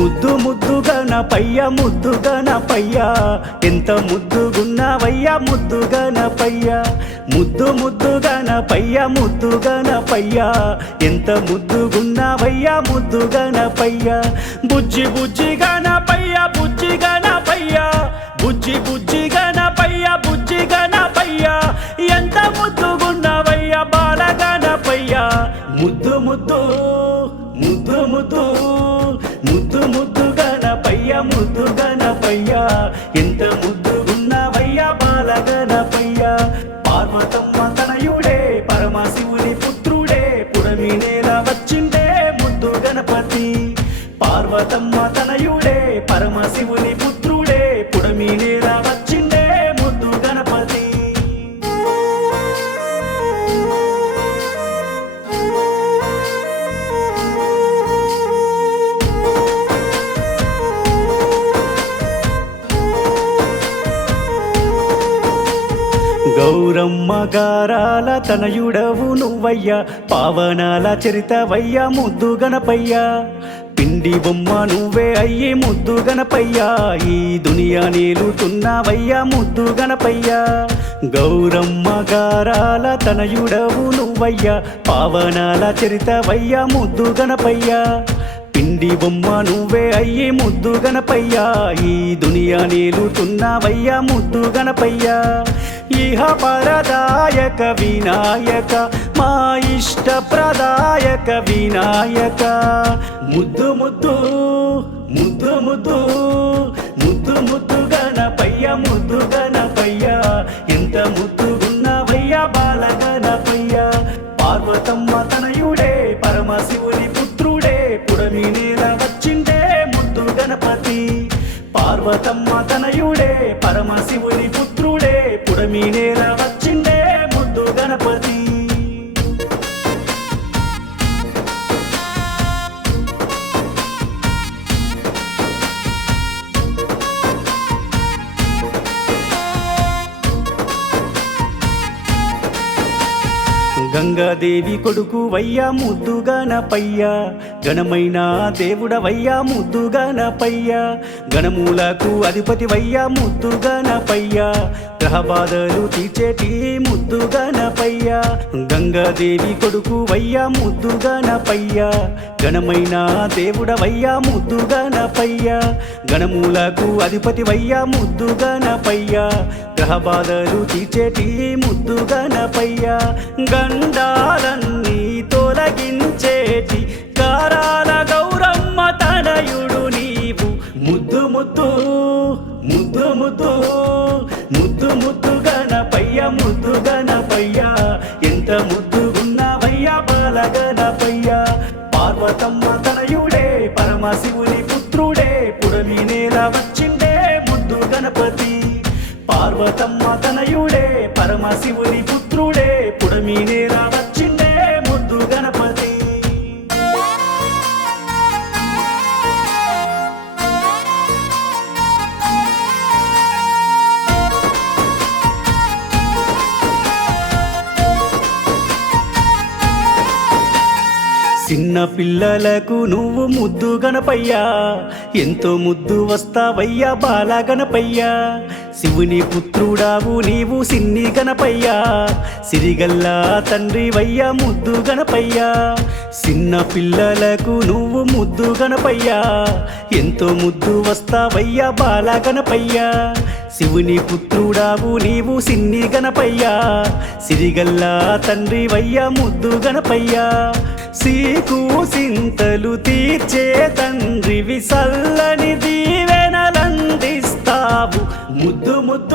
ముద్దు ముద్దు గణపయ్య ముద్దు గణపయ్య ఎంత ముద్దుగున్నావయ్యా ముద్దు గణపయ్య ముద్దు ముద్దు గణపయ్య ముద్దు గణపయ్య ఎంత ముద్దుగున్నావయ్యా ముద్దు గణపయ్య బుజ్జి బుజ్జి గణపయ్య బుజ్జి గణపయ్య బుజ్జి బుజ్జి గణపయ్య బుజ్జి గణపయ్య ఎంత ముద్దుగున్నావయ్యా బాల గణపయ్య ముద్దు ముద్దు ముద్దు ముద్దు ముద్దు ముద్దు గణపయ్య ముద్దు గణపయ్య ఎంత ముద్దుగున్నావయ్యా బాల గణపయ్య పార్వతమ్మ తనయుడే పరమశివుని పుత్రుడే పుడమి నేల వచ్చిండే ముద్దు గణపతి పార్వతమ్మ తనయుడే పరమశివుని పుత్రుడే పుడమి నేల వచ్చిండే ముద్దు గణపతి గౌరమ్మ గారాల తనయుడవు నువ్వయ్యా పావనాల చరితవయ్యా ముద్దు గణపయ్య పిండి బొమ్మ నువ్వే అయ్యి ముద్దు గణపయ్య ఈ దునియా నేలుతున్నావయ్యా ముద్దు గణపయ్య గౌరమ్మ గారాల తనయుడవు నువ్వయ్యా పావనాల చరితవయ్యా ముద్దు గణపయ్య పిండి బొమ్మ నువ్వే అయ్యి ముద్దు గణపయ్య ఈ దునియా నేలుతున్నావయ్యా ముద్దు గణపయ్య ఇహ పరదాయక వినాయక మా ఇష్ట ప్రదాయక వినాయక ముద్దు ముద్దు ముద్దు ముద్దు ముద్దు ముద్దు గణపయ్య ముద్దు గణపయ్య ఎంత ముద్దుగున్నావయ్యా బాల గణపయ్య పార్వతమ్మ తనయుడే పరమశివుని పుత్రుడే పుడమి నేల వచ్చిండే ముద్దు గణపతి పార్వతమ్మ తనయుడే పరమశివుని పుత్రుడే పుడమి నేల వచ్చిండే ముద్దు గణపతి గంగాదేవి కొడుకు వయ్యా ముద్దు గణపయ్య గణమైన దేవుడవయ్యా ముద్దు గణపయ్య గణమూలకు అధిపతి వయ్యా ముద్దు గణపయ్య గ్రహబాధలు తీర్చేటి ముద్దు గణపయ్య గంగాదేవి కొడుకు వయ్యా ముద్దు గణపయ్య గణమైన దేవుడవయ్యా ముద్దు గణపయ్య గణమూలకు అధిపతి వయ్యా ముద్దు గణపయ్య గ్రహబాధలు తీర్చేటి ముద్దు గణపయ్య గండాలన్నీ తొలగించేటి కారాల గౌరమ్మ తనయుడు నీవు ముద్దు ముద్దు ముద్దు ముద్దు ముద్దు ముద్దు గణపయ్య ముద్దు గణపయ్య ఎంత ముద్దుగున్నావయ్యా బాల గణపయ్య పార్వతమ్మ తనయుడే పరమశివుని పుత్రుడే పుడమి నేల వచ్చిండే ముద్దు గణపతి పార్వతమ్మ తనయుడే పరమశివుని పుత్రుడే పుడమి నేల వచ్చిండే ముద్దు గణపతి చిన్న పిల్లలకు నువ్వు ముద్దు గణపయ్యా ఎంతో ముద్దు వస్తావయ్యా బాల గణపయ్యా శివుని పుత్రుడావు నీవు సిన్ని గణపయ్యా సిరిగల్లా తండ్రి వయ్యా ముద్దు గణపయ్యా చిన్న పిల్లలకు నువ్వు ముద్దు గణపయ్యా ఎంతో ముద్దు వస్తావయ్యా బాల గణపయ్యా శివుని పుత్రుడావు నీవు సిన్ని గణపయ్యా సిరిగల్లా తండ్రి వయ్యా ముద్దు గణపయ్యా సీకు సింతలు తీర్చే తండ్రివి సల్లని దీవెనలందిస్తావు ముద్దు ముద్దు